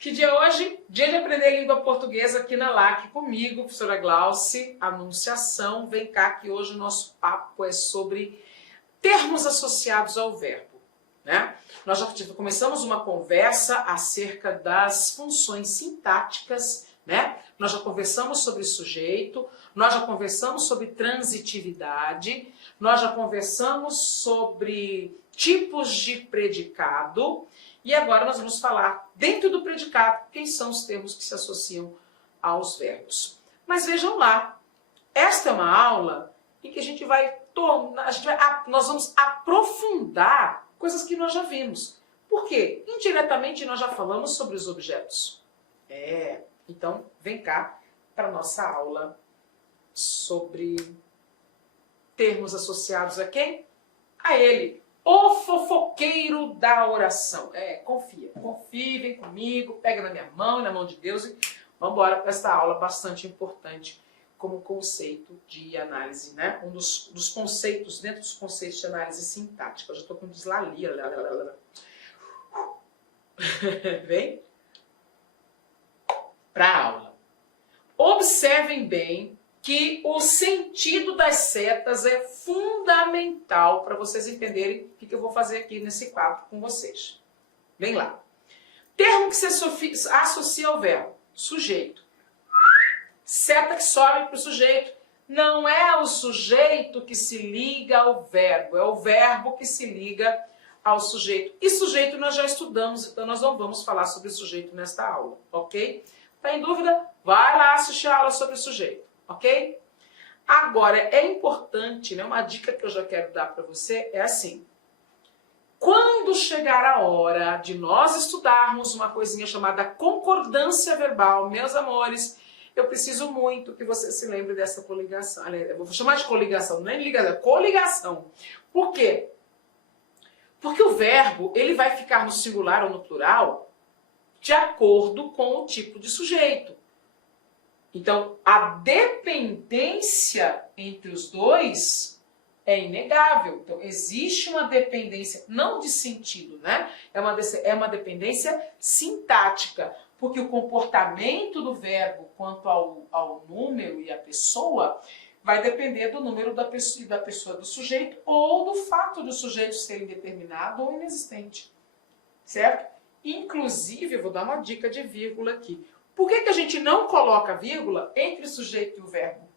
Que dia é hoje? Dia de aprender língua portuguesa aqui na LAC comigo, professora Glauce, Anunciação. Vem cá que hoje o nosso papo é sobre termos associados ao verbo, né? Nós já começamos uma conversa acerca das funções sintáticas, né? Nós já conversamos sobre sujeito, nós já conversamos sobre transitividade, nós já conversamos sobre tipos de predicado. E agora nós vamos falar, dentro do predicado, quem são os termos que se associam aos verbos. Mas vejam lá, esta é uma aula em que nós vamos aprofundar coisas que nós já vimos. Por quê? Indiretamente nós já falamos sobre os objetos. Então vem cá para a nossa aula sobre termos associados a quem? A ele. O fofoqueiro da oração. Confia, vem comigo, pega na minha mão e na mão de Deus e vamos embora para esta aula bastante importante como conceito de análise, né? Um dos conceitos, dentro dos conceitos de análise sintática. Eu já estou com dislalia. Vem para a aula. Observem bem que o sentido das setas é fundamental para vocês entenderem o que eu vou fazer aqui nesse quadro com vocês. Vem lá. Termo que se associa ao verbo. Sujeito. Seta que sobe para o sujeito. Não é o sujeito que se liga ao verbo, é o verbo que se liga ao sujeito. E sujeito nós já estudamos, então nós não vamos falar sobre sujeito nesta aula, ok? Está em dúvida? Vai lá assistir a aula sobre sujeito. Ok? Agora, é importante, né, uma dica que eu já quero dar para você é assim. Quando chegar a hora de nós estudarmos uma coisinha chamada concordância verbal, meus amores, eu preciso muito que você se lembre dessa coligação. Eu vou chamar de coligação, não é ligação, é coligação. Por quê? Porque o verbo ele vai ficar no singular ou no plural de acordo com o tipo de sujeito. Então, a dependência entre os dois é inegável. Então, existe uma dependência, não de sentido, né? É uma dependência sintática, porque o comportamento do verbo quanto ao número e à pessoa vai depender do número da pessoa do sujeito ou do fato do sujeito ser indeterminado ou inexistente. Certo? Inclusive, eu vou dar uma dica de vírgula aqui. Por que a gente não coloca vírgula entre o sujeito e o verbo?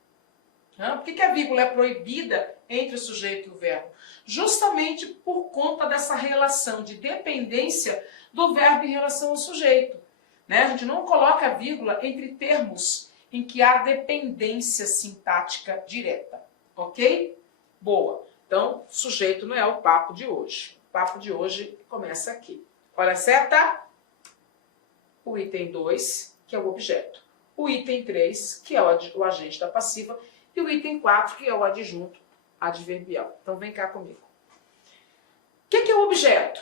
Por que a vírgula é proibida entre o sujeito e o verbo? Justamente por conta dessa relação de dependência do verbo em relação ao sujeito. A gente não coloca vírgula entre termos em que há dependência sintática direta. Ok? Boa. Então, sujeito não é o papo de hoje. O papo de hoje começa aqui. Olha a seta. O item 2. Que é o objeto. O item 3, que é o agente da passiva, e o item 4, que é o adjunto adverbial. Então, vem cá comigo. O que é o objeto?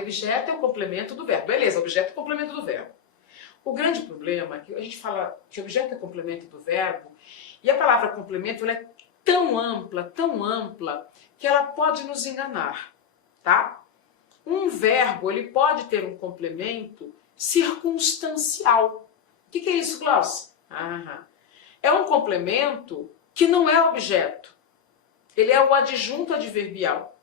Objeto é o complemento do verbo. Beleza, objeto é o complemento do verbo. O grande problema é que a gente fala que objeto é complemento do verbo, e a palavra complemento ela é tão ampla, que ela pode nos enganar, tá? Um verbo, ele pode ter um complemento circunstancial. O que é isso, Glauce? É um complemento que não é objeto. Ele é o adjunto adverbial.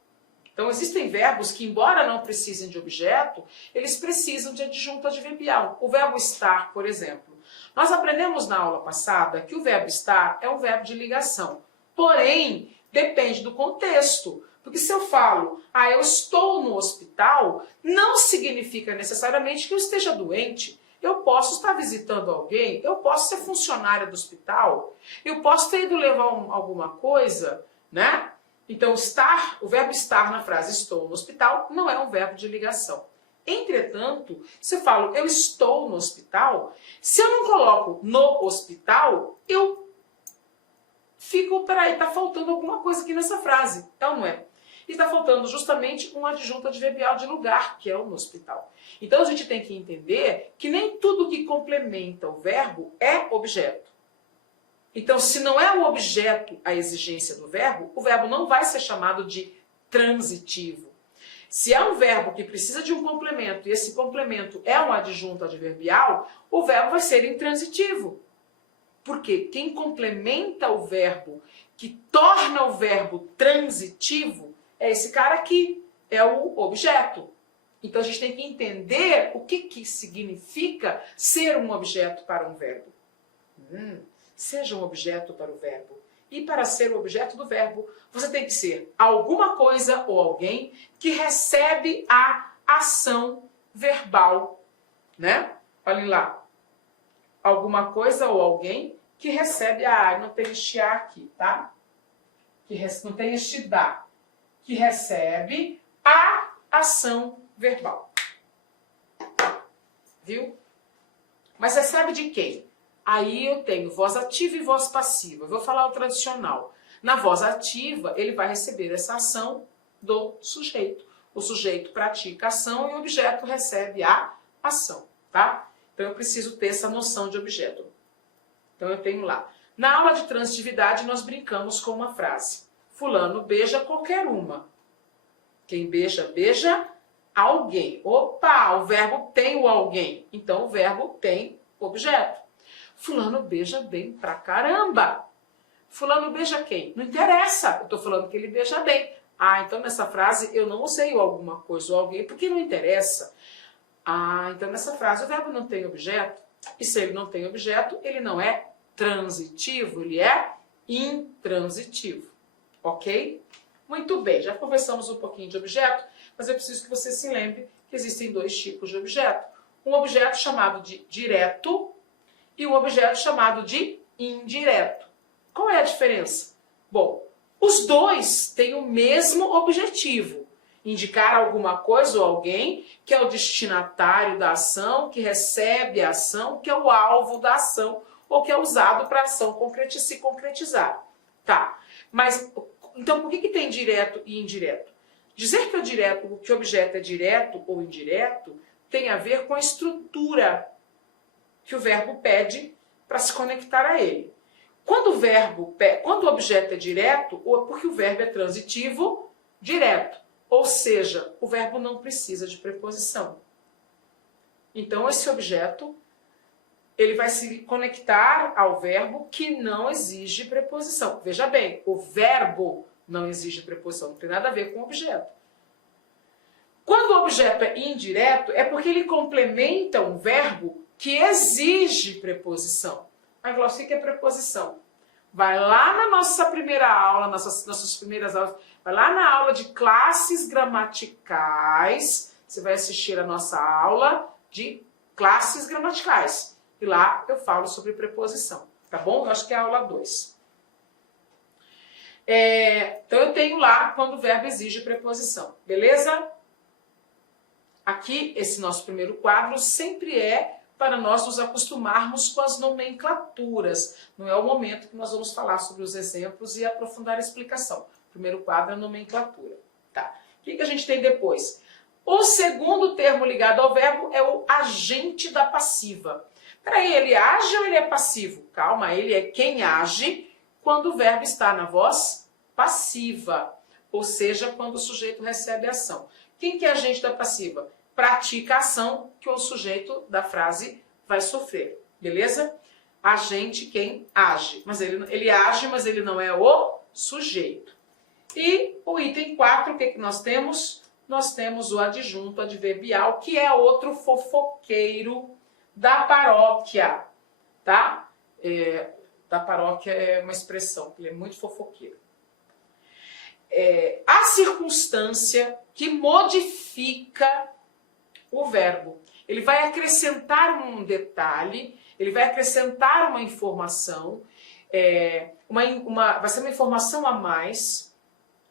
Então, existem verbos que, embora não precisem de objeto, eles precisam de adjunto adverbial. O verbo estar, por exemplo. Nós aprendemos na aula passada que o verbo estar é um verbo de ligação. Porém, depende do contexto. Porque se eu falo, eu estou no hospital, não significa necessariamente que eu esteja doente. Eu posso estar visitando alguém, eu posso ser funcionária do hospital, eu posso ter ido levar alguma coisa, né? Então, o verbo estar na frase estou no hospital não é um verbo de ligação. Entretanto, se eu falo eu estou no hospital, se eu não coloco no hospital, eu fico, peraí, está faltando alguma coisa aqui nessa frase. Então, não é? E está faltando justamente um adjunto adverbial de lugar, que é o no hospital. Então, a gente tem que entender que nem tudo que complementa o verbo é objeto. Então, se não é o objeto a exigência do verbo, o verbo não vai ser chamado de transitivo. Se é um verbo que precisa de um complemento e esse complemento é um adjunto adverbial, o verbo vai ser intransitivo. Porque quem complementa o verbo, que torna o verbo transitivo, é esse cara aqui, é o objeto. Então a gente tem que entender o que significa ser um objeto para um verbo. Seja um objeto para o verbo. E para ser o objeto do verbo, você tem que ser alguma coisa ou alguém que recebe a ação verbal, né? Olhem lá. Alguma coisa ou alguém que recebe a... Não tem este A aqui, tá? Não tem este dá. Que recebe a ação verbal. Viu? Mas recebe de quem? Aí eu tenho voz ativa e voz passiva. Eu vou falar o tradicional. Na voz ativa, ele vai receber essa ação do sujeito. O sujeito pratica a ação e o objeto recebe a ação, tá? Então eu preciso ter essa noção de objeto. Então eu tenho lá. Na aula de transitividade nós brincamos com uma frase. Fulano beija qualquer uma. Quem beija, beija alguém. Opa, o verbo tem o alguém. Então o verbo tem objeto. Fulano beija bem pra caramba. Fulano beija quem? Não interessa. Eu estou falando que ele beija bem. Ah, então nessa frase eu não usei alguma coisa ou alguém porque não interessa. Ah, então nessa frase o verbo não tem objeto. E se ele não tem objeto, ele não é transitivo, ele é intransitivo. Ok? Muito bem, já conversamos um pouquinho de objeto, mas eu preciso que você se lembre que existem dois tipos de objeto. Um objeto chamado de direto e um objeto chamado de indireto. Qual é a diferença? Bom, os dois têm o mesmo objetivo. Indicar alguma coisa ou alguém que é o destinatário da ação, que recebe a ação, que é o alvo da ação, ou que é usado para a ação se concretizar. Tá, mas então por que tem direto e indireto? Dizer que o objeto é direto ou indireto tem a ver com a estrutura que o verbo pede para se conectar a ele. Quando o objeto é direto, ou porque o verbo é transitivo, direto. Ou seja, o verbo não precisa de preposição. Então, esse objeto, ele vai se conectar ao verbo que não exige preposição. Veja bem, o verbo não exige preposição, não tem nada a ver com o objeto. Quando o objeto é indireto, é porque ele complementa um verbo que exige preposição. Aí, Glaucio, o que é preposição? Vai lá na nossa primeira aula, nossas primeiras aulas, vai lá na aula de classes gramaticais, você vai assistir a nossa aula de classes gramaticais. E lá eu falo sobre preposição, tá bom? Eu acho que é a aula 2. Então eu tenho lá quando o verbo exige preposição, beleza? Aqui, esse nosso primeiro quadro sempre é para nós nos acostumarmos com as nomenclaturas. Não é o momento que nós vamos falar sobre os exemplos e aprofundar a explicação. O primeiro quadro é a nomenclatura. Tá. O que a gente tem depois? O segundo termo ligado ao verbo é o agente da passiva. Peraí, ele age ou ele é passivo? Calma, ele é quem age quando o verbo está na voz passiva. Ou seja, quando o sujeito recebe a ação. Quem que é agente da passiva? Pratica a ação que o sujeito da frase vai sofrer, beleza? Agente, quem age. Mas ele age, mas ele não é o sujeito. E o item 4, o que nós temos? Nós temos o adjunto adverbial, que é outro fofoqueiro da paróquia, tá? Da paróquia é uma expressão, ele é muito fofoqueiro. A circunstância que modifica o verbo. Ele vai acrescentar um detalhe, ele vai acrescentar uma informação, vai ser uma informação a mais,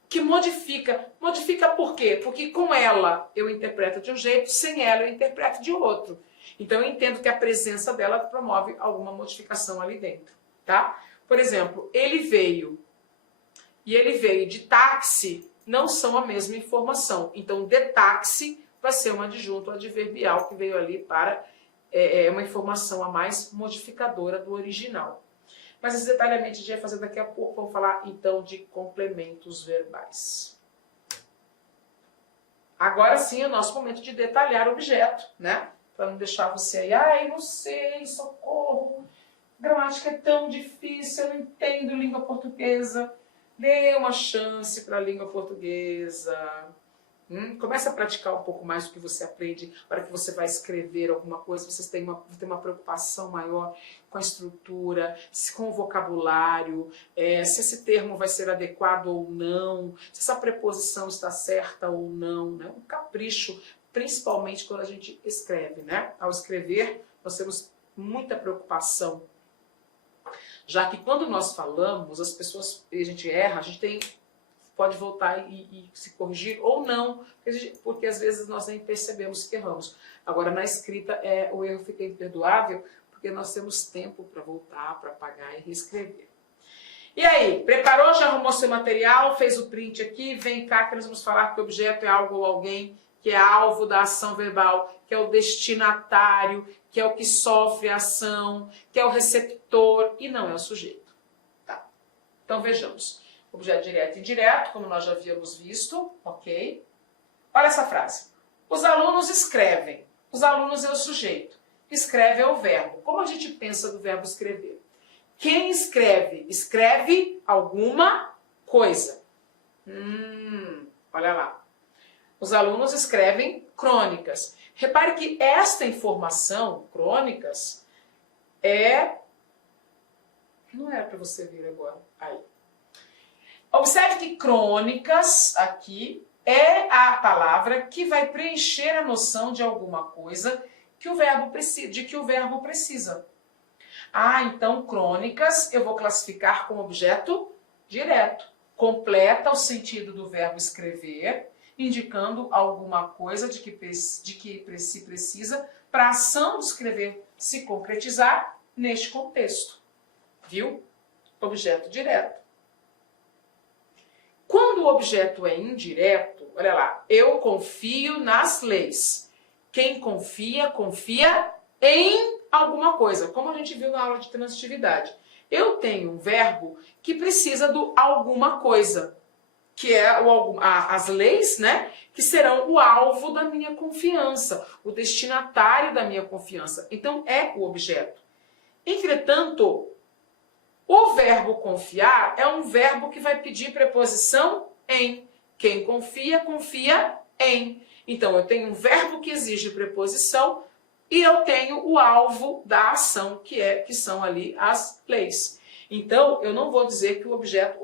que modifica. Modifica por quê? Porque com ela eu interpreto de um jeito, sem ela eu interpreto de outro. Então eu entendo que a presença dela promove alguma modificação ali dentro, tá? Por exemplo, ele veio e ele veio de táxi, não são a mesma informação. Então, de táxi vai ser um adjunto adverbial que veio ali para uma informação a mais modificadora do original. Mas esse detalhamento a gente vai fazer daqui a pouco. Vamos falar então de complementos verbais. Agora sim é o nosso momento de detalhar o objeto, né? Para não deixar você aí, ai, não sei, socorro, gramática é tão difícil, eu não entendo língua portuguesa. Dê uma chance para a língua portuguesa. Comece a praticar um pouco mais o que você aprende. Para que você vai escrever alguma coisa, vocês têm uma preocupação maior com a estrutura, com o vocabulário, se esse termo vai ser adequado ou não, se essa preposição está certa ou não. Né? Um capricho, principalmente quando a gente escreve. Né? Ao escrever, nós temos muita preocupação. Já que quando nós falamos, as pessoas, a gente erra, a gente pode voltar e se corrigir ou não, porque às vezes nós nem percebemos que erramos. Agora, na escrita, o erro fica imperdoável, porque nós temos tempo para voltar, para apagar e reescrever. E aí, preparou, já arrumou seu material, fez o print aqui, vem cá que nós vamos falar que o objeto é algo ou alguém, que é alvo da ação verbal, que é o destinatário, que é o que sofre a ação, que é o receptor e não é o sujeito. Tá? Então vejamos. Objeto direto e indireto, como nós já havíamos visto, ok? Olha essa frase. Os alunos escrevem. Os alunos é o sujeito. Escreve é o verbo. Como a gente pensa do verbo escrever? Quem escreve? Escreve alguma coisa. Olha lá. Os alunos escrevem crônicas. Repare que esta informação, crônicas, não era para você vir agora. Aí. Observe que crônicas, aqui, é a palavra que vai preencher a noção de alguma coisa que o verbo precisa. Então, crônicas eu vou classificar como objeto direto. Completa o sentido do verbo escrever, indicando alguma coisa de que se precisa para a ação de escrever se concretizar neste contexto. Viu? Objeto direto. Quando o objeto é indireto, olha lá, eu confio nas leis. Quem confia, confia em alguma coisa, como a gente viu na aula de transitividade. Eu tenho um verbo que precisa do alguma coisa, que é as leis, né, que serão o alvo da minha confiança, o destinatário da minha confiança. Então, é o objeto. Entretanto, o verbo confiar é um verbo que vai pedir preposição em. Quem confia, confia em. Então, eu tenho um verbo que exige preposição e eu tenho o alvo da ação, que são ali as leis. Então, eu não vou dizer que o objeto...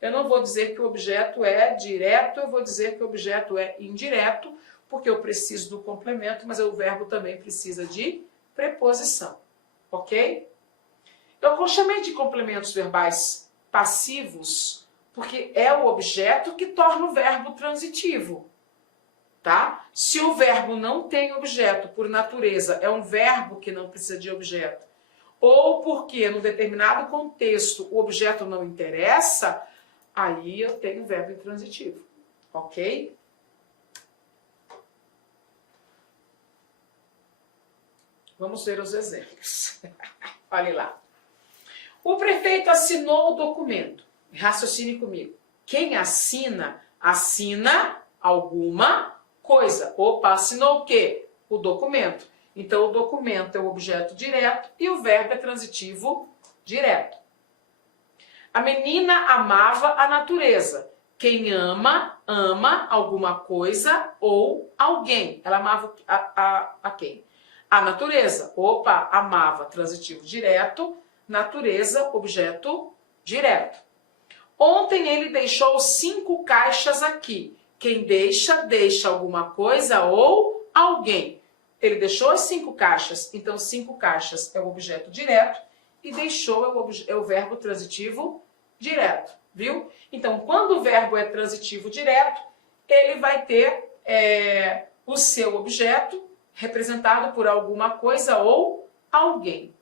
eu não vou dizer que o objeto é direto, eu vou dizer que o objeto é indireto, porque eu preciso do complemento, mas o verbo também precisa de preposição. Ok? Eu chamei de complementos verbais passivos porque é o objeto que torna o verbo transitivo. Tá? Se o verbo não tem objeto por natureza, é um verbo que não precisa de objeto, ou porque no determinado contexto o objeto não interessa, aí eu tenho verbo intransitivo. Ok? Vamos ver os exemplos. Olhe lá. O prefeito assinou o documento. Raciocine comigo. Quem assina, assina alguma coisa. Opa, assinou o quê? O documento. Então, o documento é o objeto direto e o verbo é transitivo direto. A menina amava a natureza. Quem ama, ama alguma coisa ou alguém. Ela amava a quem? A natureza. Opa, amava, transitivo direto. Natureza, objeto direto. Ontem ele deixou 5 caixas aqui. Quem deixa, deixa alguma coisa ou alguém. Ele deixou as 5 caixas, então 5 caixas é o objeto direto e deixou é o verbo transitivo direto, viu? Então, quando o verbo é transitivo direto, ele vai ter o seu objeto representado por alguma coisa ou alguém.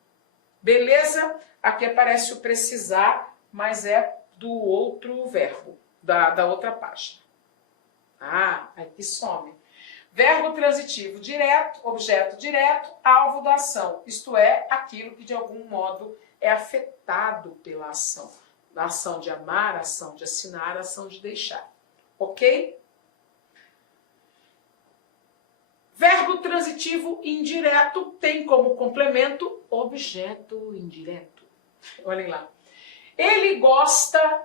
Beleza? Aqui aparece o precisar, mas é do outro verbo, da outra página. Aqui some. Verbo transitivo direto, objeto direto, alvo da ação. Isto é, aquilo que de algum modo é afetado pela ação. A ação de amar, a ação de assinar, a ação de deixar. Ok? transitivo indireto tem como complemento objeto indireto. Olhem lá. Ele gosta,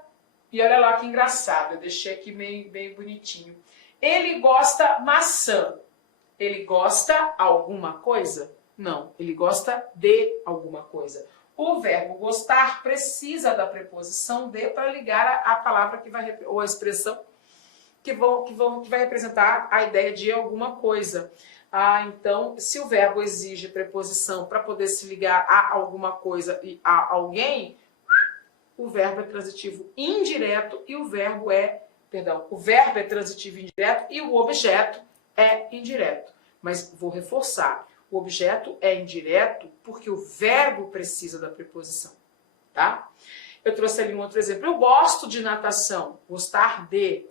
e olha lá que engraçado, eu deixei aqui bem bonitinho. Ele gosta maçã. Ele gosta alguma coisa? Não, ele gosta de alguma coisa. O verbo gostar precisa da preposição de para ligar a palavra que vai, ou a expressão que vai representar a ideia de alguma coisa. Então, se o verbo exige preposição para poder se ligar a alguma coisa e a alguém, o verbo é transitivo indireto e o verbo é transitivo indireto e o objeto é indireto. Mas vou reforçar, o objeto é indireto porque o verbo precisa da preposição, tá? Eu trouxe ali um outro exemplo. Eu gosto de natação, gostar de.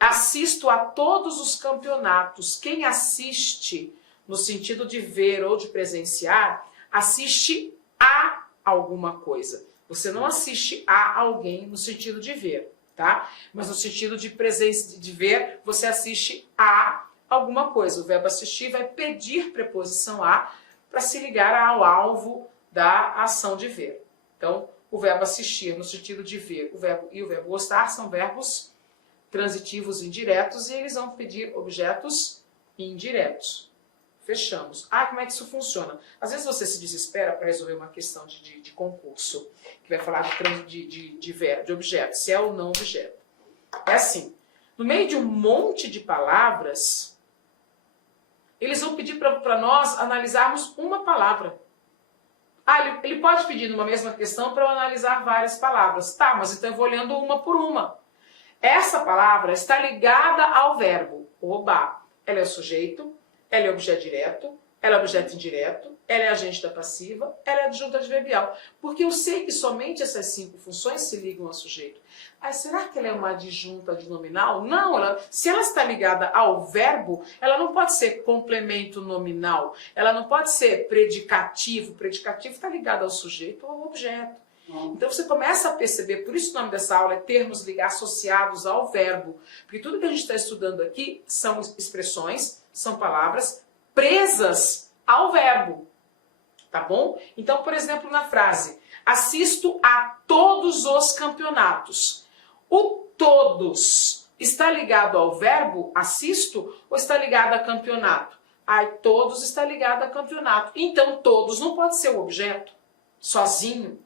Assisto a todos os campeonatos. Quem assiste, no sentido de ver ou de presenciar, assiste a alguma coisa. Você não assiste a alguém no sentido de ver, tá? Mas no sentido de presença, de ver, você assiste a alguma coisa. O verbo assistir vai pedir preposição a para se ligar ao alvo da ação de ver. Então, o verbo assistir no sentido de ver, o verbo gostar são verbos transitivos indiretos e eles vão pedir objetos indiretos. Fechamos. Como é que isso funciona? Às vezes você se desespera para resolver uma questão de concurso, que vai falar de objeto, se é ou não objeto. É assim, no meio de um monte de palavras, eles vão pedir para nós analisarmos uma palavra. Ele pode pedir numa mesma questão para eu analisar várias palavras. Tá, mas então eu vou olhando uma por uma. Essa palavra está ligada ao verbo. Oba! Ela é o sujeito, ela é objeto direto, ela é objeto indireto, ela é agente da passiva, ela é adjunta adverbial. Porque eu sei que somente essas 5 funções se ligam ao sujeito. Será que ela é uma adjunta de nominal? Não, se ela está ligada ao verbo, ela não pode ser complemento nominal, ela não pode ser predicativo. O predicativo está ligado ao sujeito ou ao objeto. Então você começa a perceber, por isso o nome dessa aula é termos associados ao verbo. Porque tudo que a gente está estudando aqui são expressões, são palavras presas ao verbo. Tá bom? Então, por exemplo, na frase, assisto a todos os campeonatos. O todos está ligado ao verbo assisto ou está ligado a campeonato? Todos está ligado a campeonato. Então, todos não pode ser o objeto sozinho.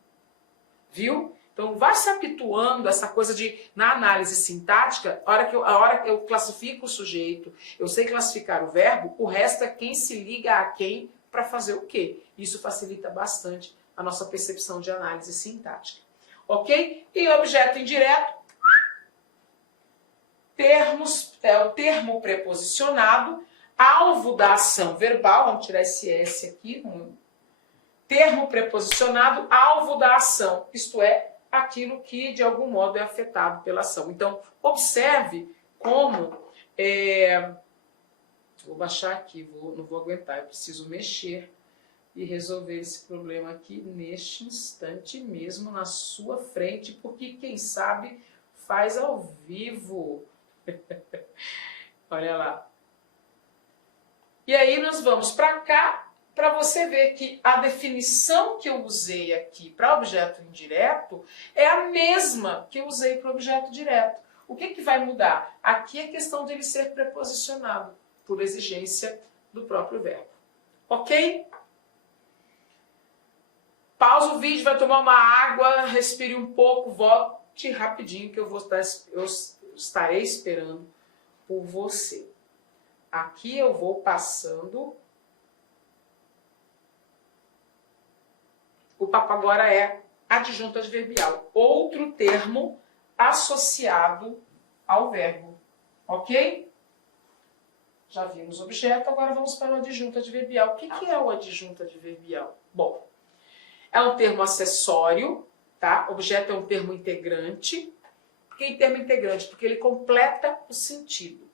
Viu? Então, vai se habituando a essa coisa de, na análise sintática, a hora que eu classifico o sujeito, eu sei classificar o verbo, o resto é quem se liga a quem para fazer o quê. Isso facilita bastante a nossa percepção de análise sintática. Ok? E objeto indireto, o termo preposicionado, alvo da ação verbal, vamos tirar esse S aqui, termo preposicionado, alvo da ação, isto é, aquilo que de algum modo é afetado pela ação. Então, observe como, vou baixar aqui, não vou aguentar, eu preciso mexer e resolver esse problema aqui neste instante mesmo, na sua frente, porque quem sabe faz ao vivo. Olha lá. E aí nós vamos para cá, para você ver que a definição que eu usei aqui para objeto indireto é a mesma que eu usei para objeto direto. O que vai mudar? Aqui é questão de ele ser preposicionado, por exigência do próprio verbo. Ok? Pausa o vídeo, vai tomar uma água, respire um pouco, volte rapidinho que eu estarei esperando por você. Aqui eu vou passando. O papo agora é adjunto adverbial, outro termo associado ao verbo, ok? Já vimos o objeto, agora vamos para o adjunto adverbial. O que é o adjunto adverbial? Bom, é um termo acessório, tá? Objeto é um termo integrante. Por que termo integrante? Porque ele completa o sentido.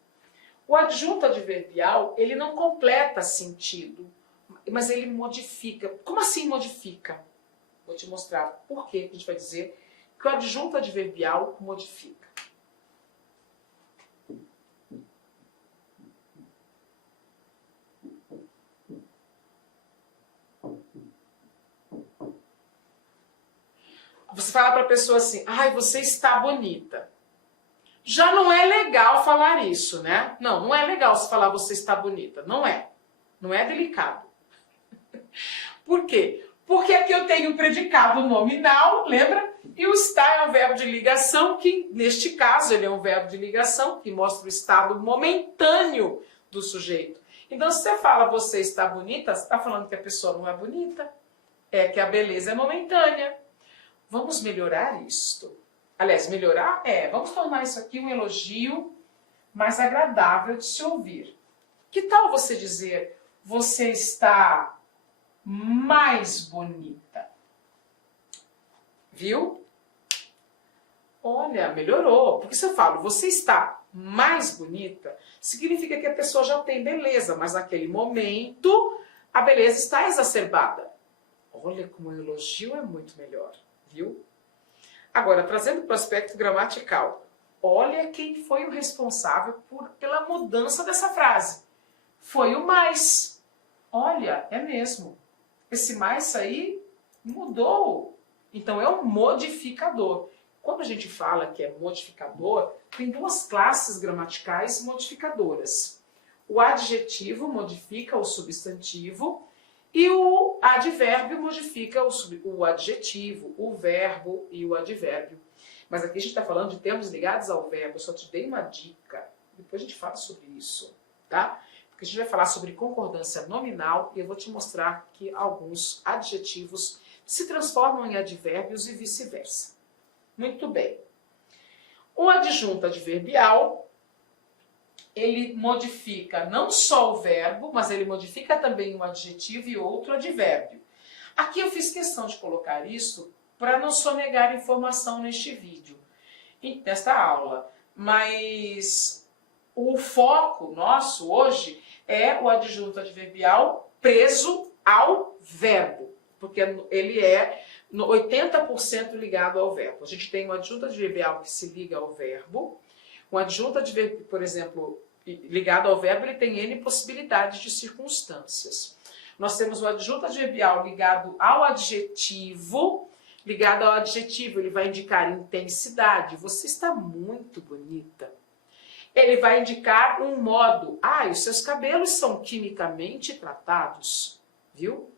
O adjunto adverbial, ele não completa sentido, mas ele modifica. Como assim modifica? Vou te mostrar por que a gente vai dizer que o adjunto adverbial modifica. você fala para a pessoa assim, ai, você está bonita. Já não é legal falar isso, né? Não, não é legal você falar você está bonita. Não é. Não é delicado. Por quê? Porque aqui eu tenho o predicado nominal, lembra? E o estar é um verbo de ligação, que neste caso ele é um verbo de ligação, que mostra o estado momentâneo do sujeito. Então se você fala você está bonita, você está falando que a pessoa não é bonita. É que a beleza é momentânea. Vamos melhorar isto. Aliás, melhorar vamos tornar isso aqui um elogio mais agradável de se ouvir. Que tal você dizer, você está mais bonita? Viu? Olha, melhorou. Porque se eu falo, você está mais bonita, significa que a pessoa já tem beleza, mas naquele momento a beleza está exacerbada. Olha como o elogio é muito melhor, viu? Agora, trazendo para o aspecto gramatical, olha quem foi o responsável pela mudança dessa frase. Foi o mais. Olha, é mesmo. Esse mais aí mudou. Então é um modificador. Quando a gente fala que é modificador, tem duas classes gramaticais modificadoras. O adjetivo modifica o substantivo e o advérbio modifica o adjetivo, o verbo e o advérbio. Mas aqui a gente está falando de termos ligados ao verbo. Eu só te dei uma dica. Depois a gente fala sobre isso, tá? Porque a gente vai falar sobre concordância nominal e eu vou te mostrar que alguns adjetivos se transformam em advérbios e vice-versa. Muito bem. O adjunto adverbial, ele modifica não só o verbo, mas ele modifica também um adjetivo e outro advérbio. Aqui eu fiz questão de colocar isso para não sonegar informação neste vídeo, nesta aula. Mas o foco nosso hoje é o adjunto adverbial preso ao verbo, porque ele é 80% ligado ao verbo. A gente tem um adjunto adverbial que se liga ao verbo. Um adjunto adverbial, por exemplo, ligado ao verbo, ele tem N possibilidades de circunstâncias. Nós temos o adjunto adverbial ligado ao adjetivo. Ligado ao adjetivo, ele vai indicar intensidade. Você está muito bonita. Ele vai indicar um modo. Os seus cabelos são quimicamente tratados. Viu?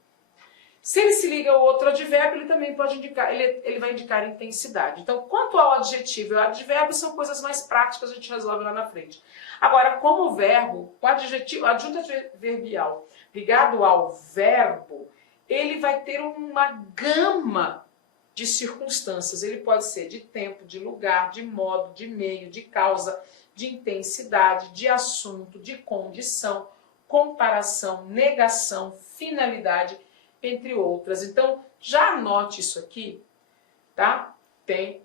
Se ele se liga ao outro advérbio, ele também pode indicar, ele vai indicar intensidade. Então, quanto ao adjetivo e ao advérbio, são coisas mais práticas, a gente resolve lá na frente. Agora, como verbo, o adjetivo, o adjunto adverbial ligado ao verbo, ele vai ter uma gama de circunstâncias. Ele pode ser de tempo, de lugar, de modo, de meio, de causa, de intensidade, de assunto, de condição, comparação, negação, finalidade, entre outras. Então, já anote isso aqui, tá? Tem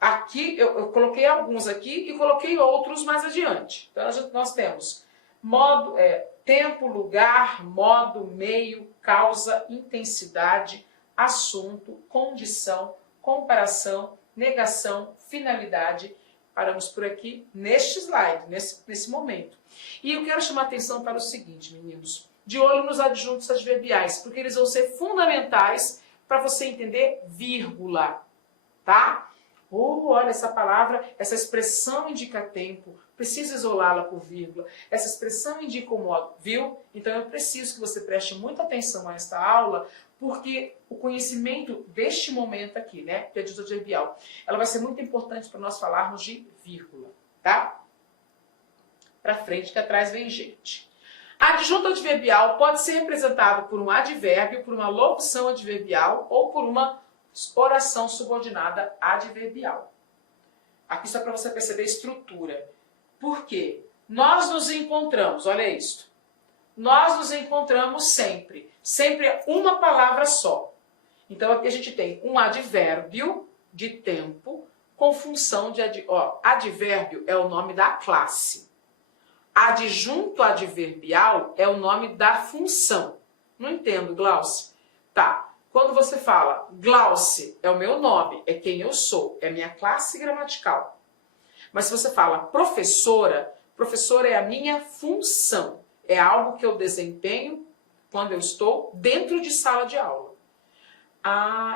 aqui, eu coloquei alguns aqui e coloquei outros mais adiante. Então, nós temos modo, tempo, lugar, modo, meio, causa, intensidade, assunto, condição, comparação, negação, finalidade. Paramos por aqui neste slide, nesse momento. E eu quero chamar a atenção para o seguinte, meninos. De olho nos adjuntos adverbiais, porque eles vão ser fundamentais para você entender vírgula, tá? Olha essa palavra, essa expressão indica tempo, preciso isolá-la por vírgula. Essa expressão indica o modo, viu? Então eu preciso que você preste muita atenção a esta aula, porque o conhecimento deste momento aqui, né, de adjunto adverbial, ela vai ser muito importante para nós falarmos de vírgula, tá? Para frente que atrás vem gente. Adjunto adverbial pode ser representado por um advérbio, por uma locução adverbial ou por uma oração subordinada adverbial. Aqui só para você perceber a estrutura. Por quê? Nós nos encontramos, olha isto. Nós nos encontramos sempre. Sempre é uma palavra só. Então aqui a gente tem um advérbio de tempo com função de... advérbio é o nome da classe. Adjunto adverbial é o nome da função. Não entendo, Glauce. Tá. Quando você fala Glauce é o meu nome, é quem eu sou, é a minha classe gramatical. Mas se você fala professora, professora é a minha função. É algo que eu desempenho quando eu estou dentro de sala de aula.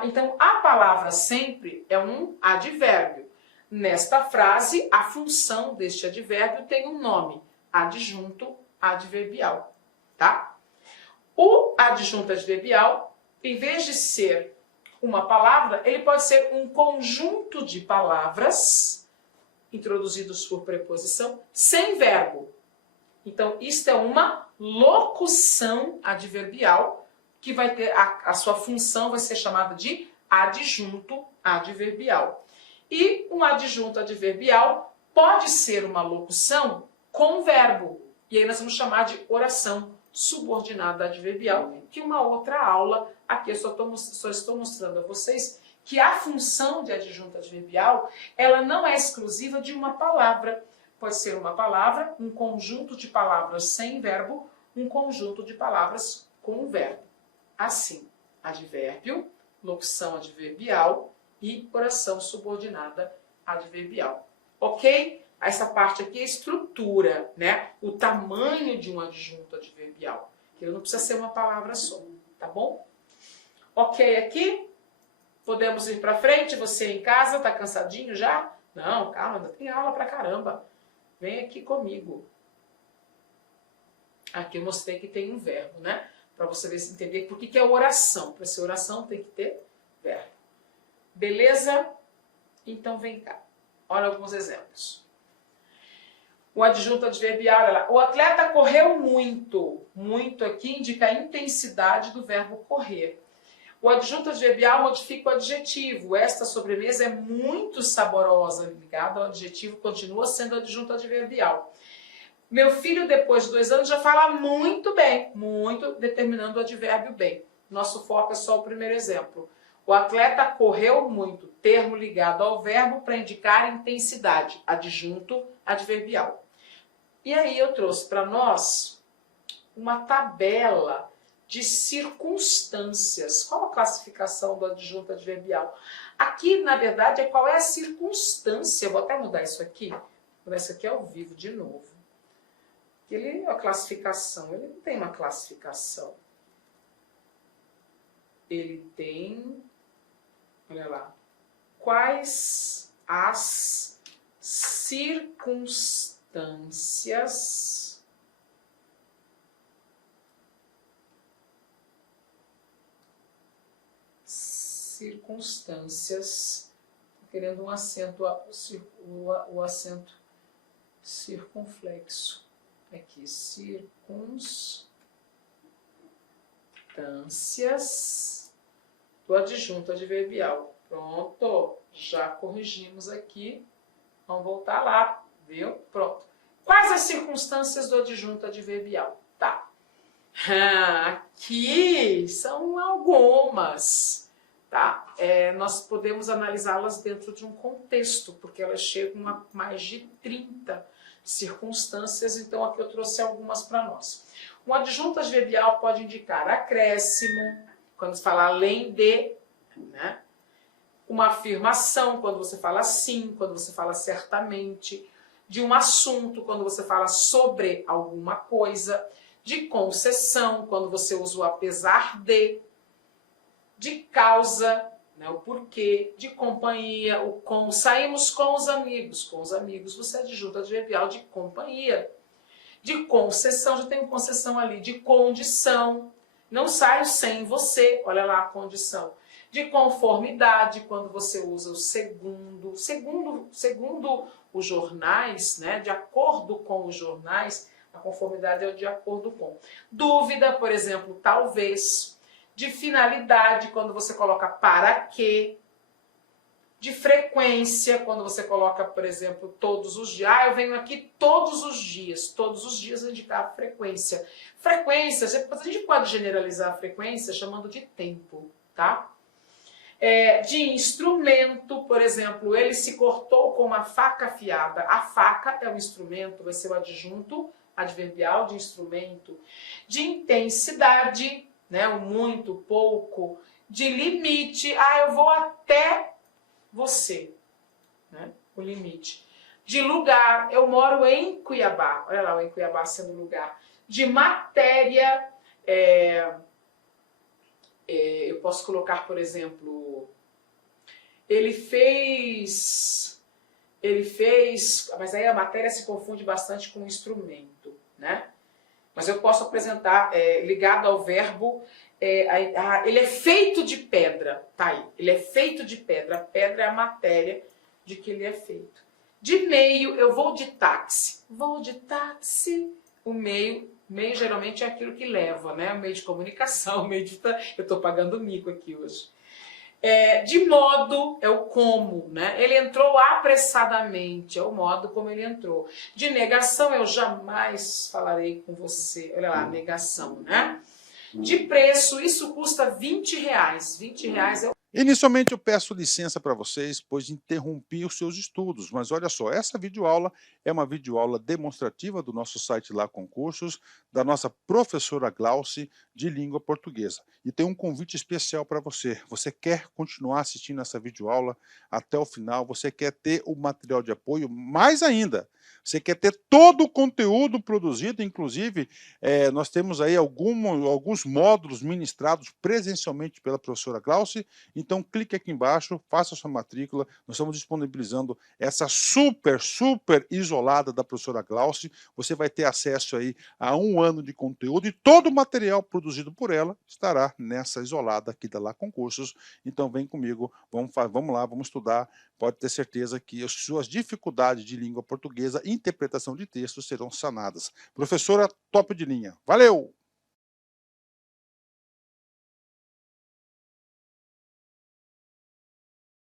Então a palavra sempre é um advérbio. Nesta frase, a função deste advérbio tem um nome, adjunto adverbial, tá? O adjunto adverbial, em vez de ser uma palavra, ele pode ser um conjunto de palavras introduzidos por preposição sem verbo. Então, isto é uma locução adverbial que vai ter a sua função vai ser chamada de adjunto adverbial. E um adjunto adverbial pode ser uma locução com verbo. E aí nós vamos chamar de oração subordinada adverbial, que uma outra aula, aqui eu só estou mostrando a vocês que a função de adjunto adverbial, ela não é exclusiva de uma palavra. Pode ser uma palavra, um conjunto de palavras sem verbo, um conjunto de palavras com verbo. Assim, advérbio, locução adverbial e oração subordinada adverbial. Ok? Essa parte aqui é a estrutura, né? O tamanho de um adjunto adverbial. Que não precisa ser uma palavra só, tá bom? Ok aqui? Podemos ir para frente? Você em casa, tá cansadinho já? Não, calma, ainda tem aula pra caramba. Vem aqui comigo. Aqui eu mostrei que tem um verbo, né? Para você ver, entender por que é oração. Para ser oração tem que ter verbo. Beleza? Então vem cá. Olha alguns exemplos. O adjunto adverbial, o atleta correu muito. Muito aqui indica a intensidade do verbo correr. O adjunto adverbial modifica o adjetivo. Esta sobremesa é muito saborosa. Ligado ao adjetivo, continua sendo adjunto adverbial. Meu filho, depois de 2 anos, já fala muito bem. Muito, determinando o advérbio bem. Nosso foco é só o primeiro exemplo. O atleta correu muito. Termo ligado ao verbo para indicar intensidade. Adjunto adverbial. E aí eu trouxe para nós uma tabela de circunstâncias. Qual a classificação do adjunto adverbial? Aqui, na verdade, é qual é a circunstância. Vou até mudar isso aqui. Vou mudar isso aqui ao vivo de novo. A classificação, ele não tem uma classificação. Ele tem, olha lá, quais as circunstâncias tô querendo um acento, o acento circunflexo. Aqui, circunstâncias do adjunto adverbial. Pronto, já corrigimos aqui. Vamos voltar lá, viu? Pronto. Quais as circunstâncias do adjunto adverbial? Tá. Aqui são algumas, tá? Nós podemos analisá-las dentro de um contexto, porque elas chegam a mais de 30 circunstâncias, então aqui eu trouxe algumas para nós. Um adjunto adverbial pode indicar acréscimo, quando se fala além de, né? Uma afirmação, quando você fala sim, quando você fala certamente, de um assunto, quando você fala sobre alguma coisa, de concessão, quando você usa o apesar de causa, né, o porquê, de companhia, o com, saímos com os amigos você é adjunto adverbial de companhia, de concessão, já tem concessão ali, de condição, não saio sem você, olha lá a condição, de conformidade, quando você usa o segundo os jornais, né, de acordo com os jornais, a conformidade é o de acordo com. Dúvida, por exemplo, talvez. De finalidade, quando você coloca para quê. De frequência, quando você coloca, por exemplo, todos os dias. Eu venho aqui todos os dias. Todos os dias indicar a frequência. Frequência, a gente pode generalizar a frequência chamando de tempo, tá? De instrumento, por exemplo, ele se cortou com uma faca afiada. A faca é um instrumento, vai ser o adjunto adverbial de instrumento. De intensidade, né, o muito, pouco, de limite, eu vou até você, né, o limite. De lugar, eu moro em Cuiabá, olha lá, em Cuiabá sendo lugar. De matéria, Eu posso colocar, por exemplo, ele fez, mas aí a matéria se confunde bastante com o instrumento, né? Mas eu posso apresentar, ligado ao verbo, ele é feito de pedra, tá aí, ele é feito de pedra, a pedra é a matéria de que ele é feito. De meio, eu vou de táxi, o meio geralmente é aquilo que leva, né? O meio de comunicação, o meio de... Eu estou pagando mico aqui hoje. De modo é o como, né? Ele entrou apressadamente, é o modo como ele entrou. De negação, eu jamais falarei com você. Olha lá, negação, né? De preço, isso custa R$20. R$20 é o... Inicialmente eu peço licença para vocês, pois interrompi os seus estudos, mas olha só, essa videoaula é uma videoaula demonstrativa do nosso site Lá Concursos, da nossa professora Glauci de língua portuguesa. E tem um convite especial para você. Você quer continuar assistindo essa videoaula até o final? Você quer ter o material de apoio? Mais ainda, você quer ter todo o conteúdo produzido, inclusive nós temos aí alguns módulos ministrados presencialmente pela professora Glauci. Então, clique aqui embaixo, faça a sua matrícula. Nós estamos disponibilizando essa super isolada da professora Glauci. Você vai ter acesso aí a 1 ano de conteúdo e todo o material produzido por ela estará nessa isolada aqui da Lá Concursos. Então, vem comigo, vamos lá, vamos estudar. Pode ter certeza que as suas dificuldades de língua portuguesa e interpretação de textos serão sanadas. Professora top de linha. Valeu!